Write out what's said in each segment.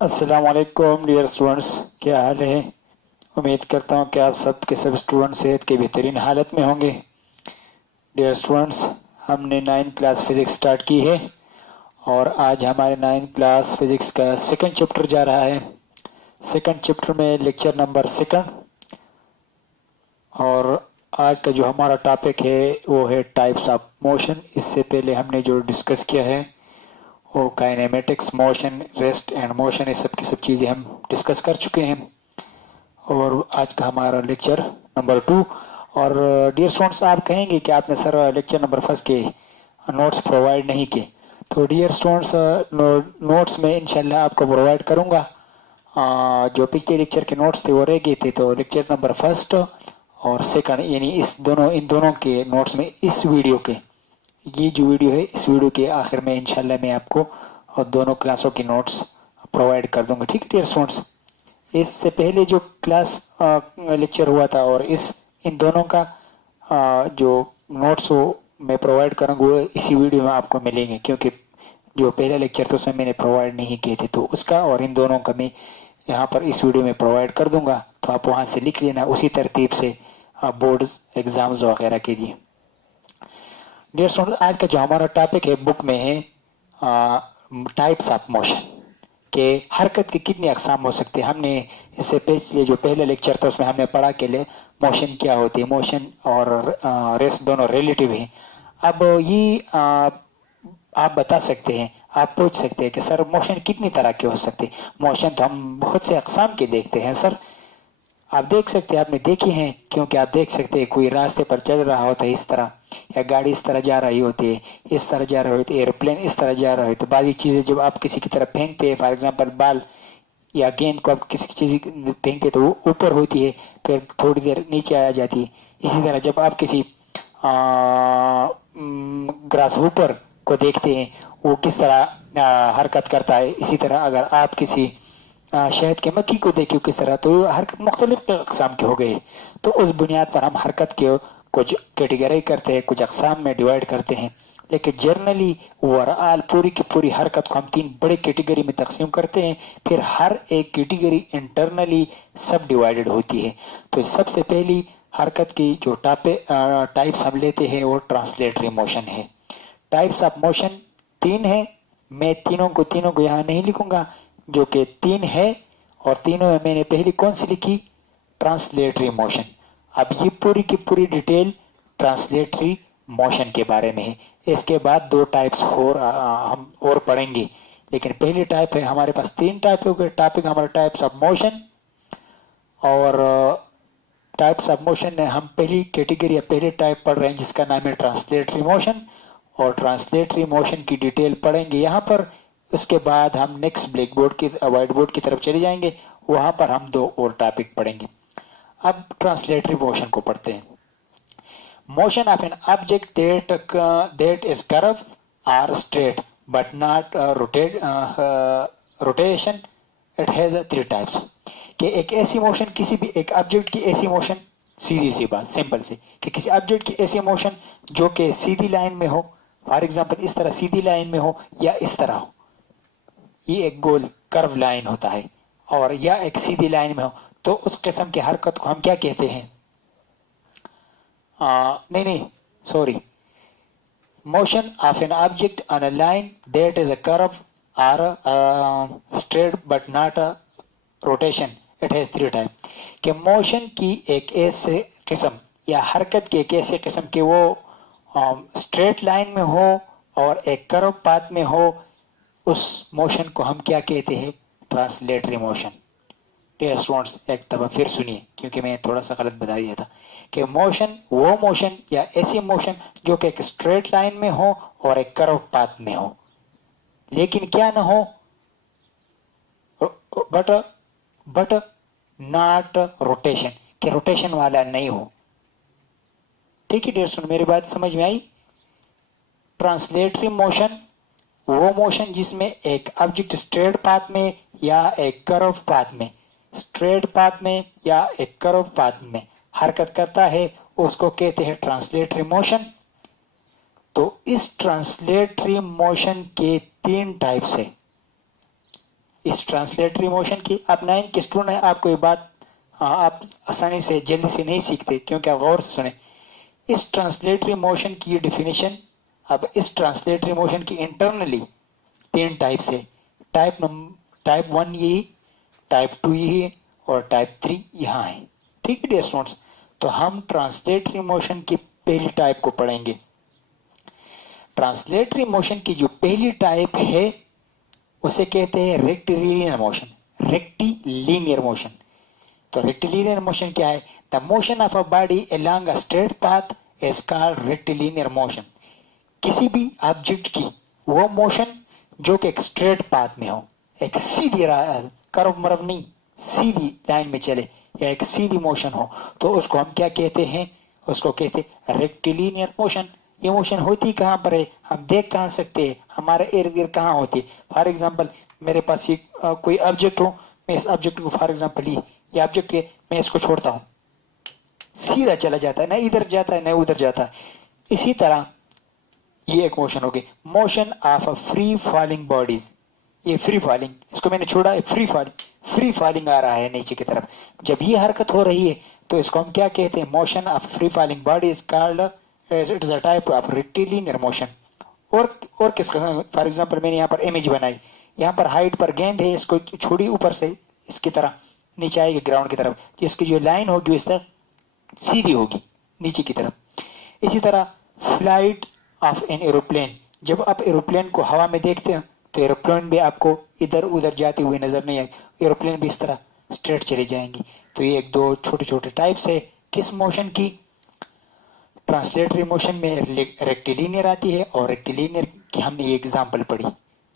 अस्सलामुअलैकुम dear students, क्या हाल है। उम्मीद करता हूँ कि आप सब के सब स्टूडेंट सेहत के बेहतरीन हालत में होंगे। डियर स्टूडेंट्स, हमने 9th क्लास फिज़िक्स स्टार्ट की है और आज हमारे 9th क्लास फिज़िक्स का सेकंड चैप्टर जा रहा है। सेकंड चैप्टर में लेक्चर नंबर सेकंड, और आज का जो हमारा टॉपिक है वो है टाइप्स ऑफ मोशन। इससे पहले हमने जो डिस्कस किया है वो kinematics, motion, rest and motion, ये सब की सब चीज़ें हम डिस्कस कर चुके हैं। और आज का हमारा लेक्चर नंबर 2। और डियर स्टूडेंट्स, आप कहेंगे कि आपने सर लेक्चर नंबर फर्स्ट के नोट्स प्रोवाइड नहीं किए। तो डियर स्टूडेंट्स, नोट्स में इंशाल्लाह आपको प्रोवाइड करूंगा। जो पिछले लेक्चर के नोट्स थे वो रह गए थे, तो लेक्चर नंबर फर्स्ट और सेकंड यानी इन दोनों के नोट्स में इस वीडियो के, ये जो वीडियो है इस वीडियो के आखिर में इंशाल्लाह मैं आपको दोनों क्लासों की नोट्स प्रोवाइड कर दूंगा। ठीक है डियर स्टूडेंट्स। इससे पहले जो क्लास लेक्चर हुआ था और इन दोनों का जो नोट्स वो मैं प्रोवाइड करूँगा वो इसी वीडियो में आपको मिलेंगे, क्योंकि जो पहला लेक्चर था उसमें मैंने प्रोवाइड नहीं किए थे, तो उसका और इन दोनों का मैं यहाँ पर इस वीडियो में प्रोवाइड कर दूंगा। तो आप वहाँ से लिख लेना उसी तरतीब से बोर्ड एग्जाम्स वगैरह के लिए। डियर स्टूडेंट, आज का जो हमारा टॉपिक है बुक में है टाइप्स ऑफ मोशन, के हरकत की कितनी अकसाम हो सकती है। हमने इससे पिछले जो पहले लेक्चर था उसमें हमने पढ़ा कि मोशन क्या होती है। मोशन और रेस्ट दोनों रिलेटिव हैं। अब ये आप बता सकते हैं, आप पूछ सकते हैं कि सर मोशन कितनी तरह के हो सकते हैं। मोशन तो हम बहुत से अकसाम के देखते हैं सर। आप देख सकते हैं, आपने देखी हैं, क्योंकि आप देख सकते हैं कोई रास्ते पर चल रहा होता है इस तरह, या गाड़ी इस तरह जा रही होती है, इस तरह जा रही होती है, एरोप्लेन इस तरह जा रहा है। तो बाकी चीजें जब आप किसी की तरफ फेंकते हैं, फॉर एग्जाम्पल बाल या गेंद को आप किसी चीज फेंकते तो वो ऊपर होती है, फिर थोड़ी देर नीचे आ जाती है। इसी तरह जब आप किसी ग्रास हुपर को देखते हैं वो किस तरह हरकत करता है, इसी तरह अगर आप किसी शहद के मक्खी को देखें किस तरह, तो हरकत मुख्तलिफ अकसाम के हो गए। तो उस बुनियाद पर हम हरकत के कुछ कैटेगरी करते हैं, कुछ अकसाम में डिवाइड करते हैं। लेकिन जनरली ओवरऑल पूरी की पूरी हरकत को हम 3 बड़े कैटेगरी में तकसीम करते हैं। फिर हर एक कैटेगरी इंटरनली सब डिवाइडेड होती है। तो सबसे पहली हरकत की जो टाइप्स हम लेते हैं वो ट्रांसलेटरी मोशन है। टाइप्स ऑफ मोशन 3 है। मैं तीनों को यहाँ नहीं लिखूंगा, जो कि 3 है, और तीनों में मैंने पहली कौन सी लिखी, ट्रांसलेटरी मोशन। अब ये पूरी की पूरी डिटेल ट्रांसलेटरी मोशन के बारे में है। इसके बाद 2 टाइप्स हम और पढ़ेंगे, लेकिन पहली टाइप है हमारे पास 3 टाइप हो गए। टॉपिक हमारा टाइप्स ऑफ मोशन, और टाइप्स ऑफ मोशन में हम पहली कैटेगरी या पहले टाइप पढ़ रहे हैं जिसका नाम है ट्रांसलेटरी मोशन, और ट्रांसलेटरी मोशन की डिटेल पढ़ेंगे यहाँ पर। उसके बाद हम नेक्स्ट व्हाइट बोर्ड की तरफ चले जाएंगे, वहां पर हम 2 और टॉपिक पढ़ेंगे। अब ट्रांसलेटरी मोशन को पढ़ते हैं। Motion of an object that is curve or straight but not rotation, it has 3 types. कि एक ऐसी मोशन, किसी भी एक ऑब्जेक्ट की ऐसी मोशन, सीधी सी बात सिंपल से, कि किसी ऑब्जेक्ट की ऐसी मोशन जो कि सीधी लाइन में हो, फॉर एग्जांपल इस तरह सीधी लाइन में हो या इस तरह हो, ये एक गोल कर्व लाइन होता है, और या एक सीधी लाइन में हो, तो उस किस्म की हरकत को हम क्या कहते हैं, नहीं sorry, motion of an object on a line that is a curve or straight but not a rotation, it has 3 type. कि मोशन की एक ऐसे किस्म या हरकत की एक ऐसे किस्म के वो स्ट्रेट लाइन में हो और एक कर्व पाथ में हो, उस मोशन को हम क्या कहते हैं, ट्रांसलेटरी मोशन। डियर स्टूडेंट्स, एक दफा फिर सुनिए, क्योंकि मैं थोड़ा सा गलत बता दिया था। कि मोशन वो मोशन या ऐसी मोशन जो कि एक स्ट्रेट लाइन में हो और एक कर्व पाथ में हो, लेकिन क्या ना हो, बट बट नॉट रोटेशन, कि रोटेशन वाला नहीं हो। ठीक है डियर स्टूडेंट, मेरी बात समझ में आई। ट्रांसलेटरी मोशन वो मोशन जिसमें एक ऑब्जेक्ट स्ट्रेट पाथ में या एक कर्व पाथ में, स्ट्रेट पाथ में या एक कर्व पाथ में हरकत करता है, उसको कहते हैं ट्रांसलेटरी मोशन। तो इस ट्रांसलेटरी मोशन के 3 टाइप्स है। इस ट्रांसलेटरी मोशन की। आप 9 के स्टूडेंट हैं, आपको ये बात आप आसानी से जल्दी से नहीं सीखते, क्योंकि आप गौर से सुने। इस ट्रांसलेटरी मोशन की डिफिनेशन, अब इस ट्रांसलेटरी मोशन की इंटरनली 3 टाइप्स है। टाइप 1 यही, टाइप 2 यही और टाइप 3 यहाँ है। ठीक है डियर स्टूडेंट्स, तो हम ट्रांसलेटरी मोशन की पहली टाइप को पढ़ेंगे। ट्रांसलेटरी मोशन की जो पहली टाइप है उसे कहते हैं रेक्टिलिनियर मोशन। रेक्टिलिनियर मोशन, तो रेक्टिलिनियर मोशन क्या है? The motion of a body along a straight path is called rectilinear motion. किसी भी ऑब्जेक्ट की वो मोशन जो कि एक स्ट्रेट पाथ में हो, एक सीधी कर्व मरव नहीं, सीधी लाइन में चले, या एक सीधी मोशन हो, तो उसको हम क्या कहते हैं? उसको कहते हैं रेक्टिलिनियर मोशन। ये मोशन होती कहाँ पर है? हम देख कहाँ सकते हैं? हमारे इर्द गिर्द कहाँ होती है? फॉर एग्जाम्पल मेरे पास ये कोई ऑब्जेक्ट हो, मैं इस ऑब्जेक्ट को फॉर एग्जाम्पल ये ऑब्जेक्ट है, मैं इसको छोड़ता हूँ, सीधा चला जाता है, ना इधर जाता है ना उधर जाता है। इसी तरह ये एक मोशन होगी, motion of a free falling bodies. ये फ्री फॉलिंग, इसको मैंने छोड़ा है, फ्री फॉलिंग आ रहा है नीचे की तरफ। जब ये हरकत हो रही है तो इसको हम क्या कहते हैं? Motion of free falling body is called, it is a type of rectilinear motion. और किसका? फॉर एग्जांपल मैंने यहाँ पर इमेज बनाई, यहाँ पर हाइट पर गेंद है, इसको छोड़ी ऊपर से इसकी तरह नीचे आएगी ग्राउंड की तरफ, जिसकी जो लाइन होगी इस तरह सीधी होगी नीचे की तरफ। इसी तरह फ्लाइट ऑफ एन एरोप्लेन, जब आप एरोप्लेन को हवा में देखते हैं तो एरोप्लेन भी आपको इधर उधर जाते हुए नजर नहीं आएगी, एरोप्लेन भी इस तरह स्ट्रेट चली जाएंगी। तो ये एक दो छोटे छोटे टाइप्स है किस मोशन की? ट्रांसलेटरी मोशन में रेक्टिलिनियर आती है, और रेक्टिलिनियर की हमने ये एग्जांपल पढ़ी।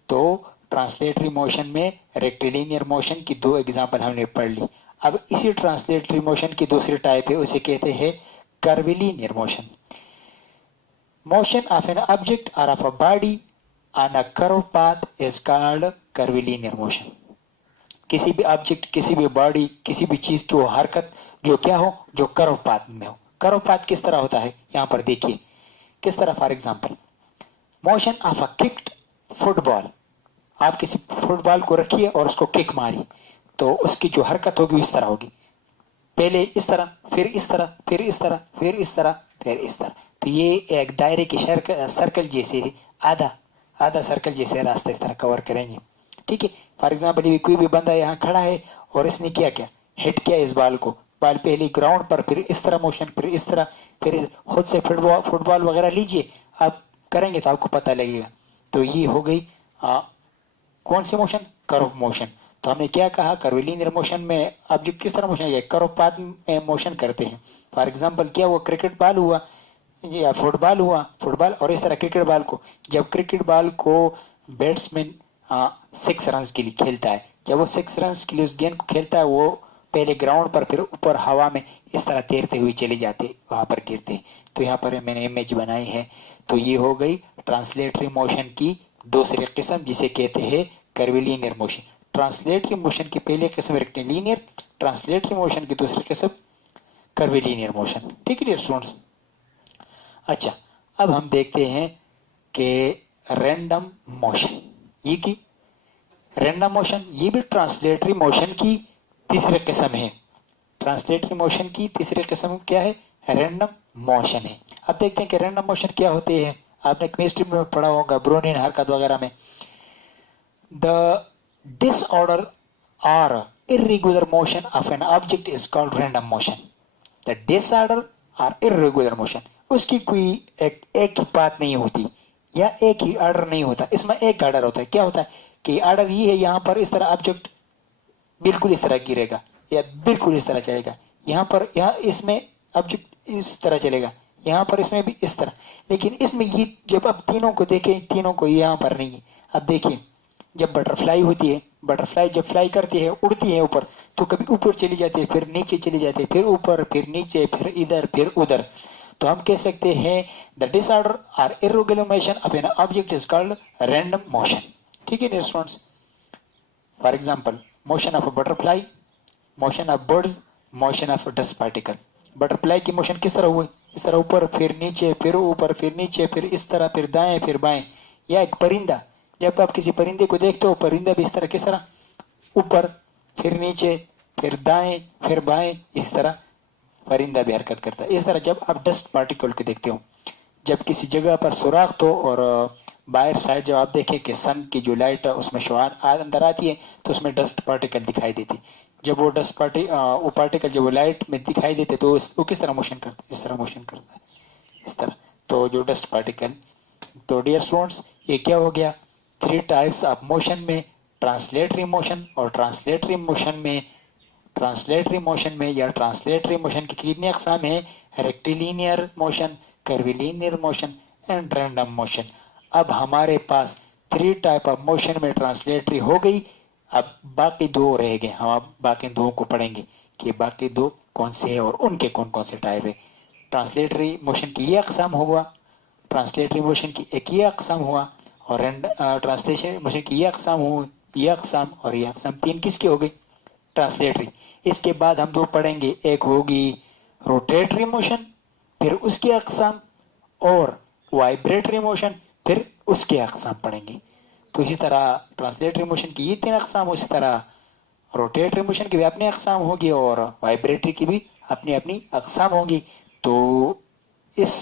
तो ट्रांसलेटरी मोशन में रेक्टिलिनियर मोशन की 2 एग्जांपल हमने पढ़ ली। अब इसी ट्रांसलेटरी मोशन की दूसरी टाइप है, उसे कहते हैं curvilinear motion. Motion of an object or of a body on a curve path is called curvilinear motion. किसी भी ऑब्जेक्ट, किसी भी बॉडी, किसी भी चीज की वो हरकत जो क्या हो, जो कर्व पाथ में हो। कर्व पाथ किस तरह होता है? यहाँ पर देखिए किस तरह। For example motion of a kicked football, आप किसी फुटबॉल को रखिए और उसको किक मारिए, तो उसकी जो हरकत होगी इस तरह होगी, पहले इस तरह, फिर इस तरह, फिर इस तरह, फिर इस तरह, फिर इस तरह। तो ये एक दायरे की सर्कल जैसे आधा सर्कल जैसे रास्ता इस तरह कवर करेंगे। ठीक है, फॉर एग्जाम्पल ये कोई भी बंदा यहाँ खड़ा है और इसने क्या किया, हिट किया इस बॉल को, बॉल पहले ग्राउंड पर, फिर इस तरह मोशन, फिर इस तरह, फिर खुद से फुटबॉल वगैरह लीजिए, आप करेंगे तो आपको पता लगेगा। तो ये हो गई कौन सी मोशन? Curve motion. तो हमने क्या कहा, कर्विलिनियर मोशन में ऑब्जेक्ट किस तरह मोशन है? कर्व पाथ में मोशन करते हैं। फॉर एग्जांपल क्या हुआ, क्रिकेट बॉल हुआ या फुटबॉल हुआ, फुटबॉल और इस तरह क्रिकेट बॉल को, जब क्रिकेट बॉल को बैट्समैन 6 रन के लिए खेलता है, जब वो 6 रन के लिए उस गेंद को खेलता है, वो पहले ग्राउंड पर फिर ऊपर हवा में इस तरह तैरते हुए चले जाते, वहां पर गिरते। तो यहाँ पर मैंने इमेज बनाई है। तो ये हो गई ट्रांसलेटरी मोशन की दूसरी किस्म, जिसे कहते हैं कर्विलिनियर मोशन। ट्रांसलेटरी मोशन की पहली किस्म रेक्टिलिनियर, ट्रांसलेटरी मोशन की दूसरी किस्म कर्विलिनियर मोशन। ठीक है डियर स्टूडेंट्स। अच्छा, अब हम देखते हैं कि रैंडम मोशन, ये की रैंडम मोशन, ये भी ट्रांसलेटरी मोशन की तीसरी किस्म है। ट्रांसलेटरी मोशन की तीसरी किस्म क्या है? रैंडम मोशन है। अब देखते हैं कि रैंडम मोशन क्या होते हैं। आपने केमिस्ट्री में पढ़ा होगा, ब्रोनिन हरकत वगैरह में। द डिसऑर्डर और irregular motion of an object is called random motion. The disorder or irregular motion, उसकी कोई एक ही बात नहीं होती या एक ही ऑर्डर नहीं होता। इसमें एक ऑर्डर होता है। क्या होता है कि ऑर्डर ये है, यहाँ पर इस तरह ऑब्जेक्ट बिल्कुल इस तरह गिरेगा या बिल्कुल इस तरह चलेगा, यहाँ पर यहाँ इसमें ऑब्जेक्ट इस तरह चलेगा, यहाँ पर इसमें भी इस तरह। लेकिन इसमें ये जब आप तीनों को देखें, तीनों को यहाँ पर नहीं है। अब देखिए, जब बटरफ्लाई होती है, बटरफ्लाई जब फ्लाई करती है, उड़ती है ऊपर, तो कभी ऊपर चली जाती है, फिर नीचे चली जाती है, फिर ऊपर, फिर नीचे, फिर इधर, फिर उधर। तो हम कह सकते हैं द डिसऑर्डर और irregular motion of an object is called random motion. ठीक है dear students. For example motion of a butterfly, motion of birds, motion of dust particle. Butterfly की मोशन किस तरह हुई? इस तरह ऊपर, फिर नीचे, फिर ऊपर, फिर नीचे, फिर इस तरह, फिर दाएं, फिर बाएं। या एक परिंदा, जब आप किसी परिंदे को देखते हो, परिंदा भी इस तरह किस तरह ऊपर, फिर नीचे, फिर दाएं, फिर बाएं, इस तरह परिंदा भी हरकत करता है। इस तरह जब आप डस्ट पार्टिकल को देखते हो, जब किसी जगह पर सुराख तो और बाहर साइड जब आप देखें कि सन की जो लाइट है उसमें शुआर अंदर आती है तो उसमें डस्ट पार्टिकल दिखाई देती। जब वो वो पार्टिकल जब वो लाइट में दिखाई देते तो वो किस तरह मोशन करता है, इस तरह मोशन करता है, इस तरह। तो जो डस्ट पार्टिकल, तो डियर स्टूडेंट्स ये क्या हो गया, 3 टाइप्स ऑफ मोशन में ट्रांसलेटरी मोशन, और ट्रांसलेटरी मोशन में या ट्रांसलेटरी मोशन की कितनी अकसाम है, rectilinear motion, curvilinear motion and random motion. अब हमारे पास 3 टाइप ऑफ मोशन में ट्रांसलेटरी हो गई। अब बाकी 2 रह गए, हम अब बाकी 2 को पढ़ेंगे कि बाकी 2 कौन से हैं और उनके कौन कौन से टाइप है। ट्रांसलेटरी मोशन की ये अकसाम हुआ, ट्रांसलेटरी मोशन की एक ये अकसाम हुआ, और ट्रांसलेशन मोशन की ये अकसाम हुई, ये अकसाम और ये अकसाम, 3 किसकी हो गई, ट्रांसलेटरी। इसके बाद हम 2 पढ़ेंगे, एक होगी रोटेटरी मोशन, फिर उसकी अकसाम, और वाइब्रेटरी मोशन, फिर उसके अकसाम पढ़ेंगे। तो इसी तरह ट्रांसलेटरी मोशन की ये 3 अकसाम, उसी तरह रोटेटरी मोशन की भी अपनी अकसाम होगी और वाइब्रेटरी की भी अपनी अपनी अकसाम होगी। तो इस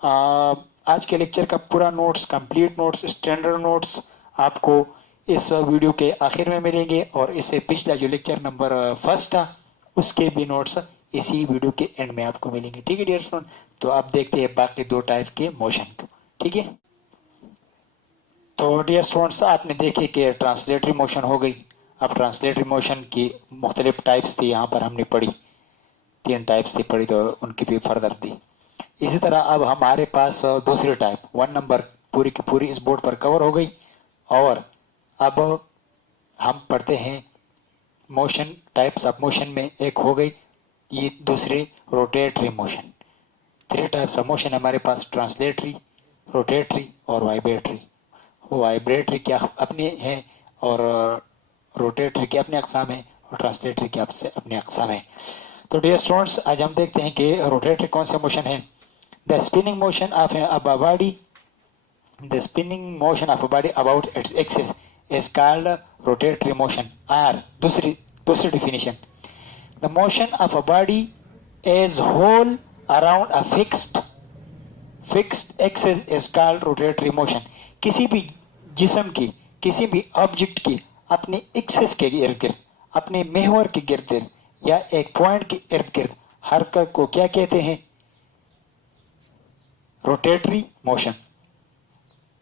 आज के लेक्चर का पूरा notes, complete notes, standard notes आपको इस वीडियो के आखिर में मिलेंगे, और इससे पिछला जो लेक्चर नंबर 1 था उसके भी नोट्स इसी वीडियो के एंड में आपको मिलेंगे। ठीक है डियर स्टूडेंट, तो आप देखते हैं बाकी 2 टाइप के मोशन को। ठीक है, तो डियर स्टूडेंट्स आपने देखे कि ट्रांसलेटरी मोशन हो गई। अब ट्रांसलेटरी मोशन की मुख्तलिफ टाइप्स थी, यहाँ पर हमने पढ़ी, 3 टाइप्स थी पढ़ी, तो उनकी भी फर्दर थी। इसी तरह अब हमारे पास दूसरी टाइप 1 नंबर पूरी की पूरी इस बोर्ड पर कवर हो गई, और अब हम पढ़ते हैं मोशन, टाइप्स ऑफ मोशन में एक हो गई ये दूसरी rotatory motion. 3 types of motion हमारे पास, ट्रांसलेटरी, रोटेटरी और वाइब्रेटरी। वाइब्रेटरी क्या अपने हैं और रोटेटरी के अपने अकसाम है और ट्रांसलेटरी के अपने अकसाम है। तो डियर स्टूडेंट्स आज हम देखते हैं कि रोटेटरी कौन सा मोशन है। The spinning motion of a body, the spinning motion of a body about its axis is called rotatory motion, or दूसरी definition, the motion of a body as whole around a fixed axis is called rotatory motion। किसी भी जिस्म की, किसी भी object की अपने axis के इर्द गिर्द, अपने महवर के गिर्द गिर्द या एक पॉइंट के इर्द गिर्द हरकत को क्या कहते हैं, rotatory motion.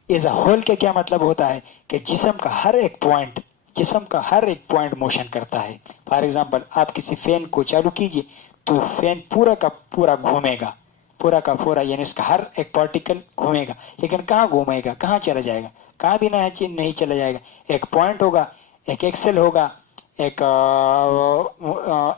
As a whole का क्या मतलब होता है कि जिस्म का हर एक पॉइंट मोशन करता है। फॉर एग्जांपल आप किसी फैन को चालू कीजिए तो फैन पूरा का पूरा घूमेगा, पूरा का पूरा, यानी इसका हर एक पार्टिकल घूमेगा, लेकिन कहाँ घूमेगा, कहाँ चला जाएगा, कहाँ भी नहीं चला जाएगा। एक पॉइंट होगा, एक एक्सेल होगा, एक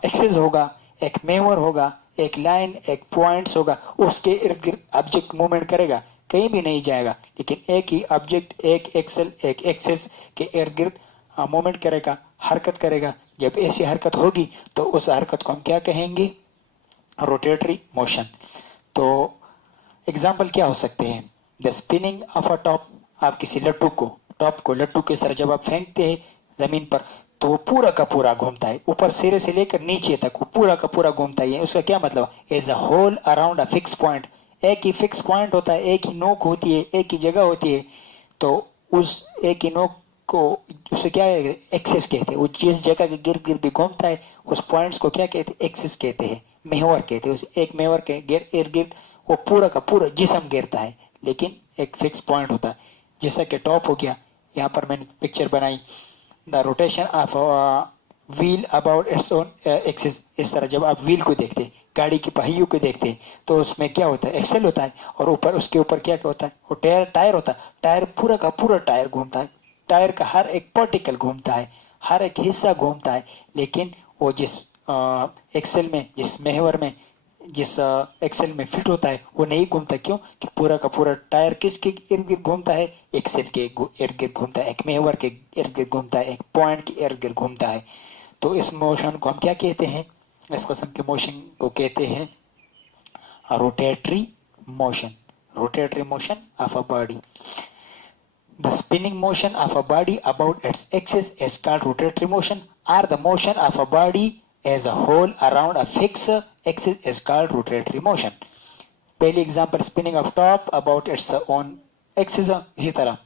एक्सिस होगा, एक मेवर होगा, एक लाइन, एक पॉइंट्स होगा, उसके इर्द गिर्द ऑब्जेक्ट मूवमेंट करेगा, कहीं भी नहीं जाएगा, लेकिन एक ही ऑब्जेक्ट, एक एक्सेल, एक एक्सिस के इर्द गिर्द मूवमेंट करेगा, हरकत करेगा। जब ऐसी हरकत होगी तो उस हरकत को हम क्या कहेंगे, रोटेटरी मोशन। तो एग्जाम्पल क्या हो सकते हैं, the spinning of a top, आप किसी टॉप को लट्टू के तरह जब आप फेंकते हैं जमीन पर तो वो पूरा का पूरा घूमता है, ऊपर सिरे से लेकर नीचे तक वो पूरा का पूरा घूमता है। उसका क्या मतलब, as a whole around a fix point, एक ही फिक्स पॉइंट होता है, एक ही नोक होती है, एक ही जगह होती है, तो उस एक ही नोक को उसे क्या एक्सिस कहते हैं। वो जिस जगह के गिर्द गिर्द भी घूमता है उस पॉइंट्स को क्या कहते हैं, एक्सिस कहते हैं, महवर कहते हैं। उस एक महवर के इर्द गिर्द वो पूरा का पूरा जिस्म गिरता है, लेकिन एक फिक्स पॉइंट होता है। जैसा कि टॉप हो गया, यहाँ पर मैंने पिक्चर बनाई, the rotation of wheel about its own axis. इस तरह जब आप व्हील को देखते हैं, गाड़ी की पहियों को देखते हैं, तो उसमें क्या होता है, एक्सेल होता है, और ऊपर उसके ऊपर क्या क्या होता है, वो टायर होता है। टायर पूरा का पूरा टायर घूमता है, टायर का हर एक पार्टिकल घूमता है, हर एक हिस्सा घूमता है, लेकिन वो जिस एक्सेल में, जिस महवर में, जिस एक्सेल में फिट होता है वो नहीं घूमता। क्यों कि पूरा का पूरा टायर किसके इर्द गिर्द घूमता है, एक्सेल के इर्द गिर्द घूमता है, एक महवर के इर्द गिर्द घूमता है, एक पॉइंट के इर्द गिर्द घूमता है। तो इस मोशन को हम क्या कहते हैं, इस किस्म के मोशन को कहते हैं rotatory motion, rotatory motion of a body. The spinning motion of a body about its axis is called rotatory motion, or the motion of a body as a whole around a fixed axis is called rotatory motion. पहली example spinning of top about its own axis, इसी तरह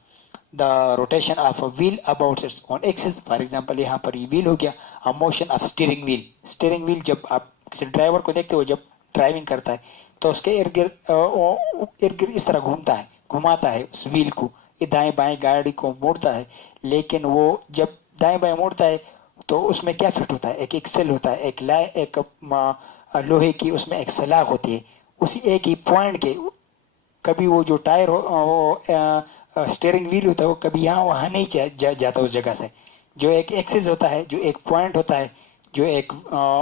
the rotation of a wheel about its own axis. For example यहाँ पर ये wheel हो गया. A motion of steering wheel. Steering wheel जब आप किसी ड्राइवर को देखते हो जब ड्राइविंग करता है तो उसके इर्द गिर्द इस तरह घूमता है, घुमाता है उस व्हील को, ये दाएं बाएं गाड़ी को मोड़ता है. लेकिन वो जब दाएं बाएं मोड़ता है तो उसमें क्या फिट होता है, एक एक्सेल होता है, एक लोहे की उसमें एक सलाख होती है. उसी एक ही पॉइंट के कभी वो जो टायर स्टीयरिंग व्हील होता है वो कभी यहाँ वहां नहीं जाता उस जगह से. जो एक एक्सिस होता है, जो एक पॉइंट होता है, जो एक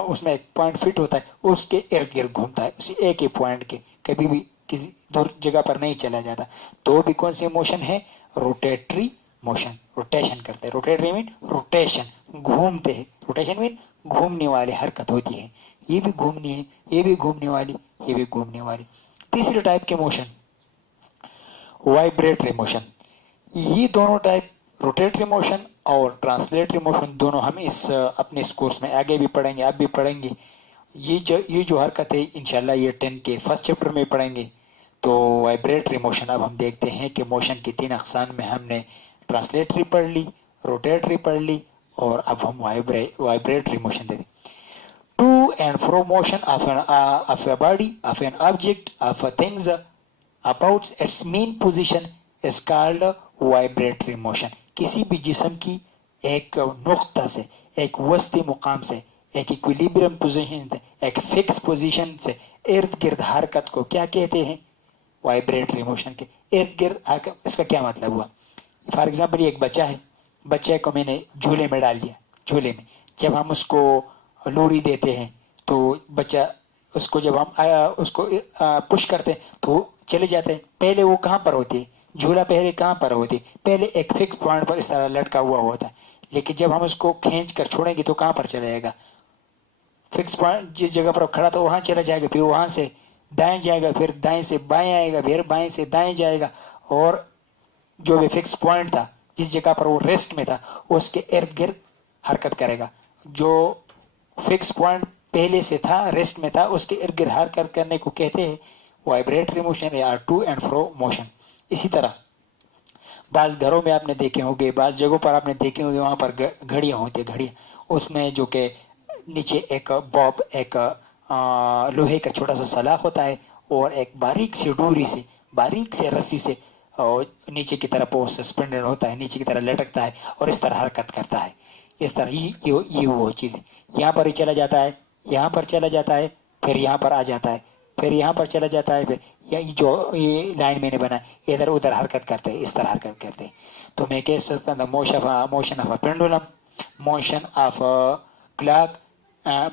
उसमें एक पॉइंट फिट होता है, उसके इर्द गिर्द घूमता है उसी एक ही पॉइंट के, कभी भी किसी दूर जगह पर नहीं चला जाता. तो भी कौन सी मोशन है? Rotatory motion. रोटेशन करते हैं. रोटेटरी मीन रोटेशन, घूमते हैं. रोटेशन मीन घूमने वाली हरकत होती है. ये भी घूमनी है, ये भी घूमने वाली, ये भी घूमने वाली. तीसरी टाइप के मोशन वाइब्रेटरी मोशन. ये दोनों टाइप रोटेटरी मोशन और ट्रांसलेटरी मोशन दोनों हम इस अपने इस कोर्स में आगे भी पढ़ेंगे, आप भी पढ़ेंगे. ये जो हरकत है इंशाल्लाह ये 10 के फर्स्ट चैप्टर में पढ़ेंगे. तो वाइब्रेटरी मोशन अब हम देखते हैं कि मोशन की 3 अक़साम में हमने ट्रांसलेटरी पढ़ ली, रोटेटरी पढ़ ली और अब हम वाइब्रेटरी मोशन देखें. To and fro motion of a body, of an object, of a things about its main position is called vibratory motion. किसी भी जिस्म की एक नुक्ता से, एक वस्ती मुकाम से, एक इक्विलिब्रियम पोजीशन से, एक फिक्स पोजीशन से इर्द गिर्द हरकत को क्या कहते हैं? वाइब्रेटरी मोशन के इर्द गिर्द हरकत. इसका क्या मतलब हुआ? फॉर एग्जाम्पल एक बच्चा है, बच्चे को मैंने झूले में डाल दिया. झूले में जब हम उसको लोरी देते हैं तो बच्चा उसको जब हम उसको पुश करते हैं तो चले जाते हैं. पहले वो कहाँ पर होती है? झूला पहले कहाँ पर होती है? पहले एक फिक्स पॉइंट पर इस तरह लटका हुआ होता है. लेकिन जब हम उसको खींच कर छोड़ेंगे तो कहाँ पर चला जाएगा? फिक्स पॉइंट जिस जगह पर खड़ा था वहां चला जाएगा, फिर वहां से दाएं जाएगा, फिर दाएं से बाएं आएगा, फिर बाएं से दाएं जाएगा. और जो भी फिक्स पॉइंट था जिस जगह पर वो रेस्ट में था उसके इर्द गिर्द हरकत करेगा. जो फिक्स पॉइंट पहले से था, रेस्ट में था, उसके इर्द गिर्द हरकत करने को कहते हैं वाइब्रेटरी मोशन या टू एंड फ्रो मोशन. इसी तरह बाज घरों में आपने देखे होंगे, बाज जगहों पर आपने देखे होंगे, वहां पर घड़ियां होती है. घड़ियां उसमें जो के नीचे एक बॉब, एक लोहे का छोटा सा सलाख होता है और एक बारीक सी डोरी से, बारीक से रस्सी से नीचे की तरफ वो सस्पेंडेड होता है, नीचे की तरह लटकता है और इस तरह हरकत करता है. इस तरह ये वो चीज है. यहाँ पर ही चला जाता है, यहाँ पर चला जाता है, फिर यहाँ पर आ जाता है, फिर यहाँ पर चला जाता है, फिर ये लाइन मैंने बना इधर उधर हरकत करते हैं, इस तरह हरकत करते हैं. तो मैं कह सकता हूँ motion of a pendulum, motion of a clock,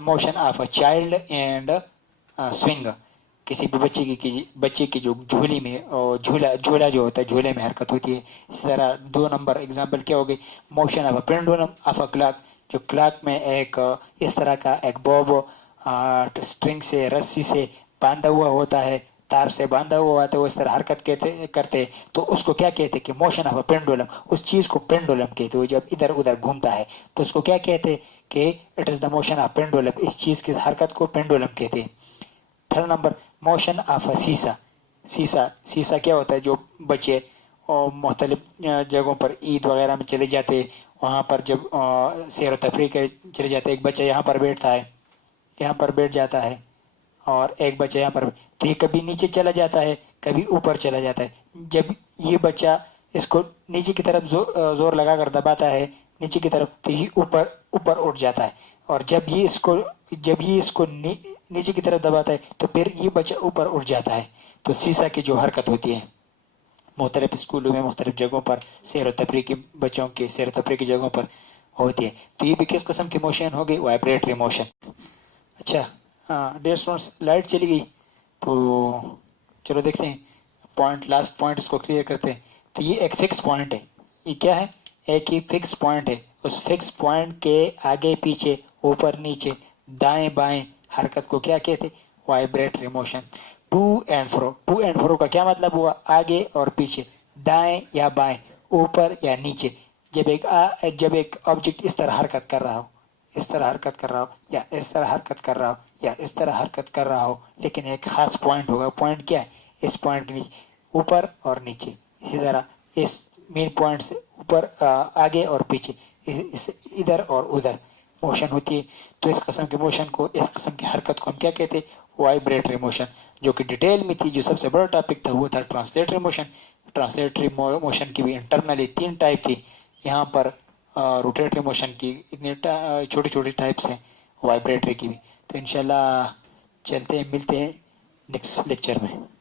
motion of a child and swing. किसी भी बच्चे की जो झूली में झूला जो होता है, झूले में हरकत होती है. इस तरह 2 नंबर एग्जाम्पल क्या हो गई? Motion of a pendulum of a clock. जो क्लॉक में एक इस तरह का एक बॉब स्ट्रिंग से, रस्सी से बांधा हुआ होता है, तार से बांधा हुआ होता है, वो इस तरह हरकत करते तो उसको क्या कहते हैं? कि मोशन ऑफ अ पेंडुलम. उस चीज को पेंडुलम कहते हैं. जब इधर उधर घूमता है तो उसको क्या कहते हैं? कि it is the motion of pendulum. इस चीज की हरकत को पेंडुलम कहते हैं. 3rd नंबर मोशन ऑफ अ सीसा. सीसा क्या होता है? जो बच्चे और मुख्तलिफ जगहों पर ईद वगैरह में चले जाते, वहाँ पर जब सैर व तफरीह के चले जाते, एक बच्चा यहाँ पर बैठता है, यहाँ पर बैठ जाता है और एक बच्चा यहाँ पर, तो ये कभी नीचे चला जाता है, कभी ऊपर चला जाता है. जब ये बच्चा इसको नीचे की तरफ जोर लगाकर दबाता है नीचे की तरफ तो ये ऊपर उठ जाता है. और जब ये इसको नीचे की तरफ दबाता है तो फिर ये बच्चा ऊपर उठ जाता है. तो सीसा की जो हरकत होती है मुख्तलिफ स्कूलों में, मुख्तलिफ जगहों पर सैर व तफरीह के बच्चों के सैर व तफरीह की जगहों पर होती है. तो ये भी किस किस्म की मोशन हो गई? Vibratory motion. अच्छा डियर स्टूडेंट्स, लाइट चली गई तो चलो देखते हैं पॉइंट, लास्ट पॉइंट इसको क्लियर करते हैं. तो ये एक फिक्स पॉइंट है. ये क्या है? एक ही फिक्स पॉइंट है. उस फिक्स पॉइंट के आगे पीछे, ऊपर नीचे, दाएं बाएं हरकत को क्या कहते? Vibratory motion. To and fro का क्या मतलब हुआ? आगे और पीछे, दाएं या बाएं, ऊपर या नीचे, जब एक ऑब्जेक्ट इस तरह हरकत कर रहा हो, इस तरह हरकत कर रहा हो, या इस तरह हरकत कर रहा हो, या इस तरह हरकत कर रहा हो, लेकिन एक खास पॉइंट होगा। पॉइंट क्या है? इस पॉइंट के नीचे, ऊपर और नीचे। इसी तरह इस मेन पॉइंट से ऊपर, आगे और पीछे, इधर और उधर मोशन होती है। तो इस किस्म के मोशन को, इस किस्म की हरकत को हम क्या कहते हैं? Vibratory motion. जो कि डिटेल में थी, जो सबसे बड़ा टॉपिक था वो था ट्रांसलेटरी मोशन। ट्रांसलेटरी मोशन की भी इंटरनली 3 टाइप थी। यहाँ पर रोटेटरी मोशन की इतनी छोटी छोटी टाइप्स हैं, वाइब्रेटरी की भी। तो इंशाल्लाह चलते हैं, मिलते हैं नेक्स्ट लेक्चर में।